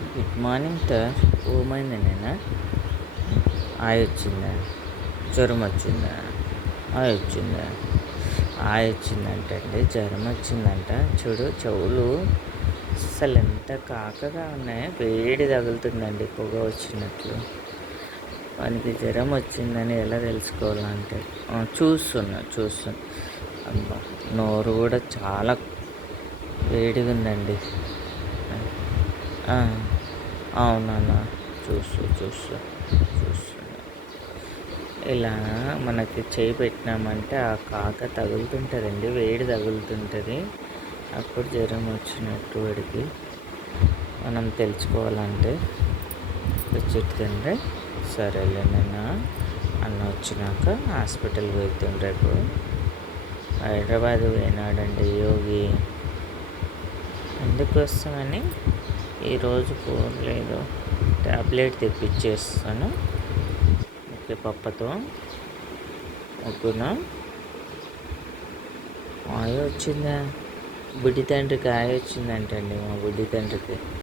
Good morning sir. ఏమైంది నేనా? ఆయి వచ్చిందా? జ్వరం వచ్చిందా? ఆయి వచ్చిందా? ఆయి వచ్చిందంట అండి, జ్వరం వచ్చిందంట. చూడు చెవులు అస్సలు ఎంత కాకగా ఉన్నాయి, వేడి తగులుతుందండి పొగ వచ్చినట్లు. వానికి జ్వరం వచ్చిందని ఎలా తెలుసుకోవాలంటే చూస్తున్నా. అబ్బా, నోరు కూడా చాలా వేడిగా ఉందండి. ఆ, అవునన్నా. చూస్తున్నా. ఇలా మనకి చేయి పెట్టినామంటే ఆ కాక తగులుతుంటుందండి, వేడి తగులుతుంటుంది. అప్పుడు జ్వరం వచ్చినట్టు వాడికి మనం తెలుసుకోవాలంటే చెప్తుండ్రే. సరేలేనన్నా, అన్న వచ్చినాక హాస్పిటల్కి వెళ్తుండ్రు. రేపు హైదరాబాద్ పోయినాడండి యోగి. ఎందుకోసమని ఈరోజు పోలేదు. ట్యాబ్లెట్ తెప్పించేస్తాను. ఓకే, పప్పతో ఓకేనా? ఆయ వచ్చిందా? బుడ్డి తండ్రికి ఆయ వచ్చిందంటండి, మా బుడ్డి తండ్రికి.